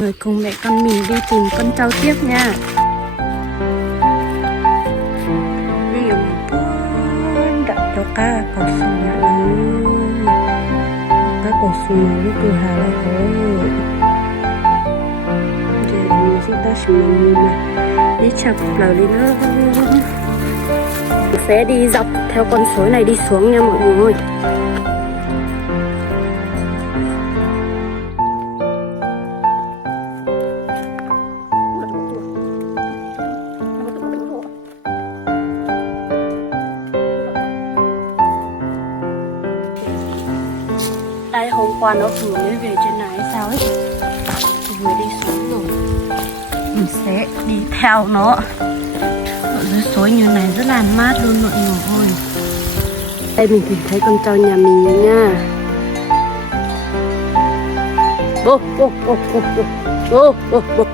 Rồi cùng mẹ con mình đi tìm con trâu tiếp nha. Đi một bốn đặt cho cá cổ sùng nha. Cá cổ sùng đi từ Hà Lan thôi. Giờ mình sẽ ta sử dụng mà đi chập lời đi nữa. Sẽ đi dọc theo con suối này đi xuống nha mọi người. Đây hôm qua nó vừa mới về trên này sao ấy, vừa đi xuống rồi. Mình sẽ đi theo nó. Ở dưới suối như này rất là mát luôn mọi người ơi. Đây mình tìm thấy con trâu nhà mình rồi nha. Bố bố bố bố bố bố bố.